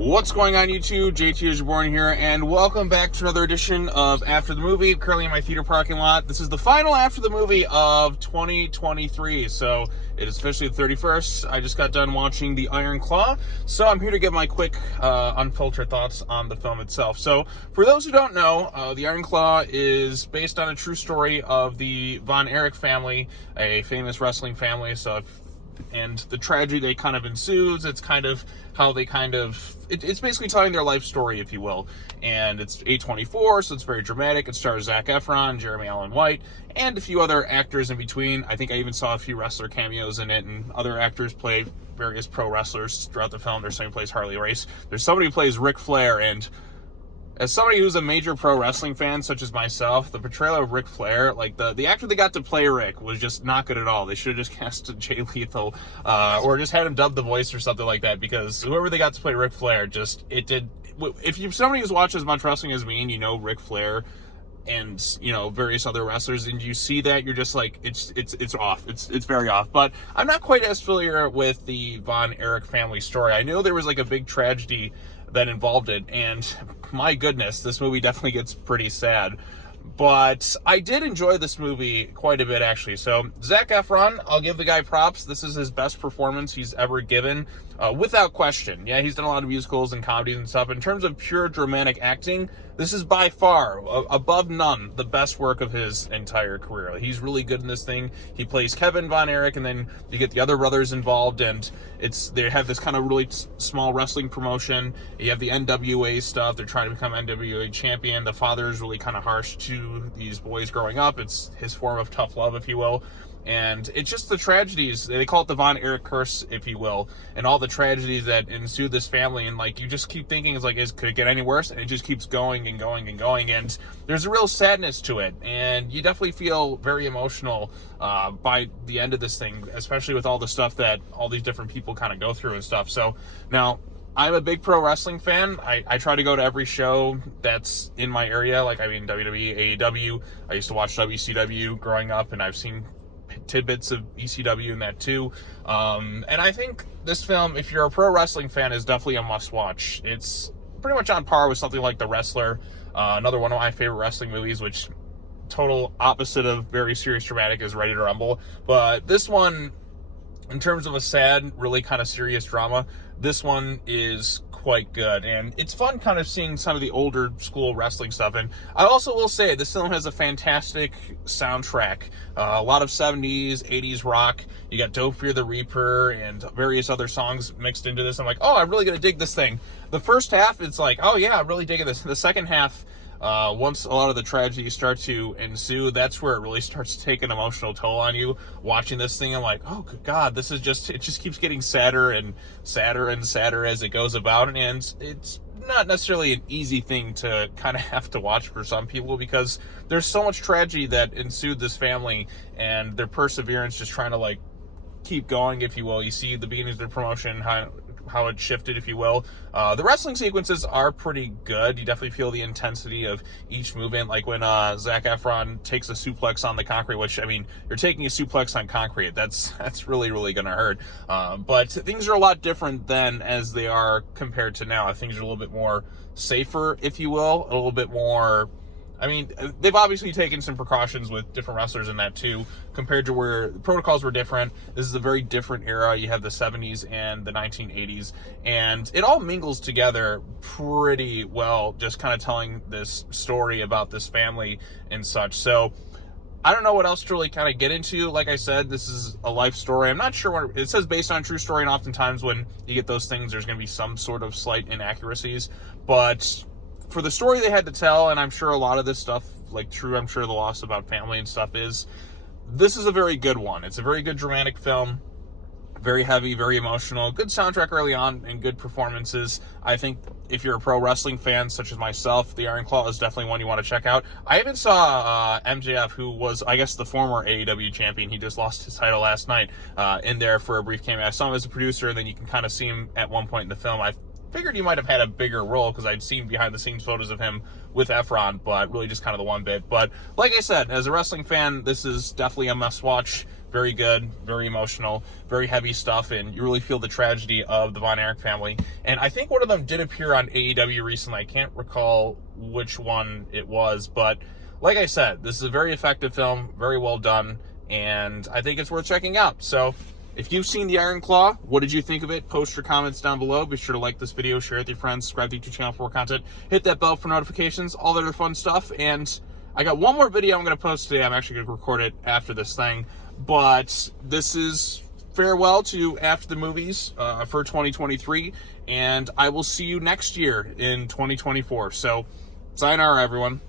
What's going on, YouTube? JT is Reborn here, and welcome back to another edition of After the Movie. Currently in my theater parking lot. This is the final After the Movie of 2023, so it is officially the 31st. I just got done watching The Iron Claw, so I'm here to give my quick, unfiltered thoughts on the film itself. So, for those who don't know, The Iron Claw is based on a true story of the Von Erich family, a famous wrestling family, and the tragedy that kind of ensues. It's kind of how they it's basically telling their life story, if you will. And it's A24, so it's very dramatic. It stars Zac Efron, Jeremy Allen White, and a few other actors in between. I think I even saw a few wrestler cameos in it, and other actors play various pro wrestlers throughout the film. There's somebody who plays Harley Race. There's somebody who plays Ric Flair, and as somebody who's a major pro wrestling fan, such as myself, the portrayal of Ric Flair, like the actor that got to play Rick was just not good at all. They should have just cast Jay Lethal, or just had him dub the voice or something like that, because whoever they got to play Ric Flair, if you're somebody who's watched as much wrestling as me, and you know Ric Flair and, you know, various other wrestlers, and you see that, you're just like, it's off. It's very off. But I'm not quite as familiar with the Von Erich family story. I know there was like a big tragedy that involved it, and my goodness, this movie definitely gets pretty sad. But I did enjoy this movie quite a bit, actually. So, Zac Efron, I'll give the guy props. This is his best performance he's ever given, without question. Yeah, he's done a lot of musicals and comedies and stuff. In terms of pure dramatic acting, this is by far, above none, the best work of his entire career. He's really good in this thing. He plays Kevin Von Erich, and then you get the other brothers involved, and they have this kind of really small wrestling promotion. You have the NWA stuff. They're trying to become NWA champion. The father is really kind of harsh to these boys growing up. It's his form of tough love, if you will. And it's just the tragedies, they call it the Von Erich curse, if you will, and all the tragedies that ensue this family, and like, you just keep thinking, could it get any worse? And it just keeps going and going and going, and there's a real sadness to it, and you definitely feel very emotional by the end of this thing, especially with all the stuff that all these different people kind of go through and stuff. So, now, I'm a big pro wrestling fan. I try to go to every show that's in my area, WWE, AEW. I used to watch WCW growing up, and I've seen tidbits of ECW and that too. And I think this film, if you're a pro wrestling fan, is definitely a must-watch. It's pretty much on par with something like The Wrestler, another one of my favorite wrestling movies, which total opposite of very serious dramatic is Ready to Rumble. But this one, in terms of a sad, really kind of serious drama, this one is quite good, and it's fun kind of seeing some of the older school wrestling stuff. And I also will say this film has a fantastic soundtrack, a lot of 70s 80s rock. You got Don't Fear the Reaper and various other songs mixed into this. I'm like, oh, I'm really gonna dig this thing. The first half, it's like, oh yeah, I'm really digging this. The second half, once a lot of the tragedies start to ensue, that's where it really starts to take an emotional toll on you. Watching this thing, I'm like, oh good God, it just keeps getting sadder and sadder and sadder as it goes about, and it's not necessarily an easy thing to kind of have to watch for some people, because there's so much tragedy that ensued this family, and their perseverance just trying to like keep going, if you will. You see the beginnings of their promotion, how it shifted, if you will. The wrestling sequences are pretty good. You definitely feel the intensity of each movement, like when Zac Efron takes a suplex on the concrete, which, I mean, you're taking a suplex on concrete. That's really, really gonna hurt. But things are a lot different than as they are compared to now. Things are a little bit more safer, if you will, a little bit more. I mean, they've obviously taken some precautions with different wrestlers in that too, compared to where the protocols were different. This is a very different era. You have the 70s and the 1980s, and it all mingles together pretty well, just kind of telling this story about this family and such. So, I don't know what else to really kind of get into. Like I said, this is a life story. I'm not sure what it says, based on true story, and oftentimes when you get those things, there's going to be some sort of slight inaccuracies, but for the story they had to tell, and I'm sure a lot of this stuff, like true, I'm sure the loss about family and stuff this is a very good one. It's a very good dramatic film, very heavy, very emotional, good soundtrack early on, and good performances. I think if you're a pro wrestling fan, such as myself, The Iron Claw is definitely one you want to check out. I even saw MJF, who was, I guess, the former AEW champion. He just lost his title last night, in there for a brief cameo. I saw him as a producer, and then you can kind of see him at one point in the film. I figured he might have had a bigger role, because I'd seen behind the scenes photos of him with Efron, but really just kind of the one bit. But like I said, as a wrestling fan, this is definitely a must watch. very good, very emotional, very heavy stuff, and you really feel the tragedy of the Von Erich family. And I think one of them did appear on AEW recently. I can't recall which one it was, but like I said, this is a very effective film, very well done, and I think it's worth checking out. So if you've seen The Iron Claw, what did you think of it? Post your comments down below. Be sure to like this video, share it with your friends, subscribe to the YouTube channel for more content, hit that bell for notifications, all that other fun stuff. And I got one more video I'm going to post today. I'm actually going to record it after this thing. But this is farewell to After the Movies for 2023. And I will see you next year in 2024. So, sayonara, everyone.